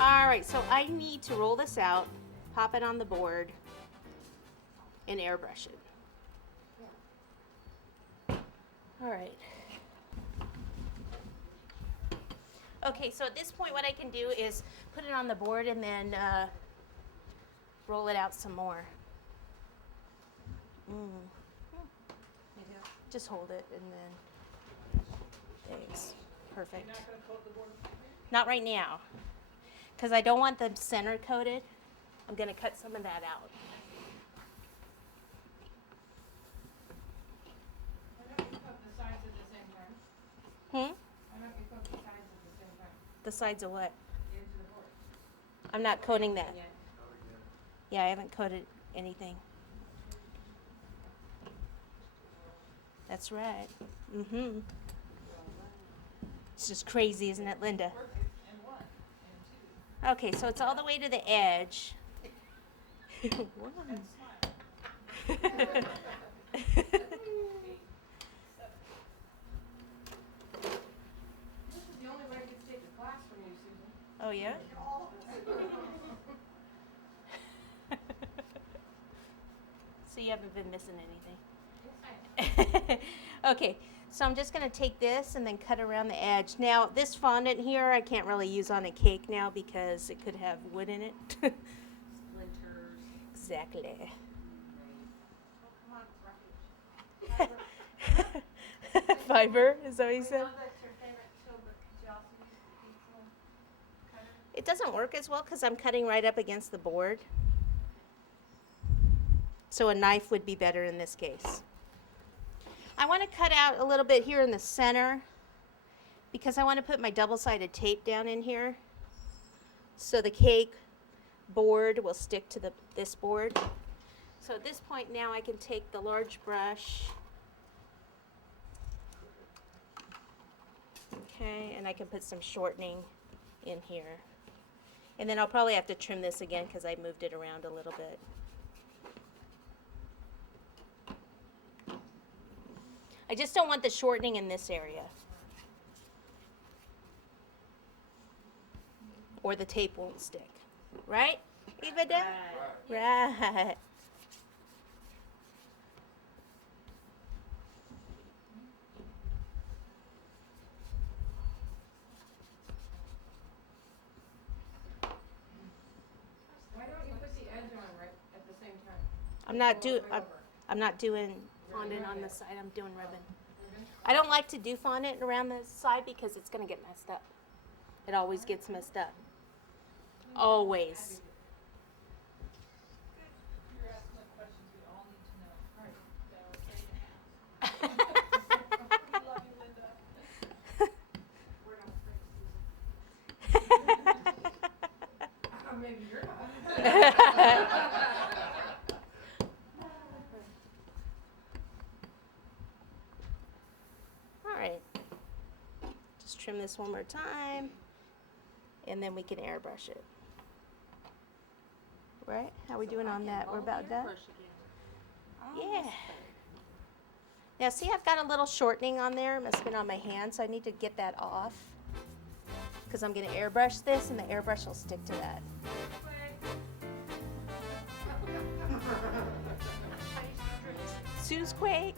All right, so I need to roll this out, pop it on the board, and airbrush it. All right. Okay, so at this point what I can do is put it on the board and then roll it out some more. Just hold it and then, thanks, perfect. You're not going to coat the board? Not right now, because I don't want them center coated. I'm going to cut some of that out. Why don't you coat the sides at the same time? Hmm? Why don't you coat the sides at the same time? The sides of what? The edge of the board. I'm not coating that. Yeah. Yeah, I haven't coated anything. That's right. Mm-hmm. It's just crazy, isn't it, Linda? And one, and two. Okay, so it's all the way to the edge. And smile. 8, 7. This is the only way I could take a class from you, Susan. Oh, yeah? So you haven't been missing anything? Okay, so I'm just going to take this and then cut around the edge. Now, this fondant here I can't really use on a cake now because it could have wood in it. Splinters. Exactly. Oh, come on, it's rough. Fiber, is that what you said? I know that's your favorite too, but could you also use the pencil cutter? It doesn't work as well because I'm cutting right up against the board. So a knife would be better in this case. I want to cut out a little bit here in the center because I want to put my double-sided tape down in here so the cake board will stick to this board. So at this point now I can take the large brush, okay, and I can put some shortening in here. And then I'll probably have to trim this again because I moved it around a little bit. I just don't want the shortening in this area. Or the tape won't stick. Right, Evadell? Right. Why don't you put the edge on right at the same time? I'm not doing fondant on the side. I'm doing ribbon. I don't like to do fondant around the side because it's going to get messed up. It always gets messed up. Always. You're asking the questions we all need to know. All right, that was great to ask. We love you, Linda. We're not afraid, Susan. Maybe you're not. All right. Just trim this one more time, and then we can airbrush it. Right? How are we doing on that? We're about done? Yeah. Now see, I've got a little shortening on there. It must have been on my hand, so I need to get that off because I'm going to airbrush this, and the airbrush will stick to that. Sue's Quake.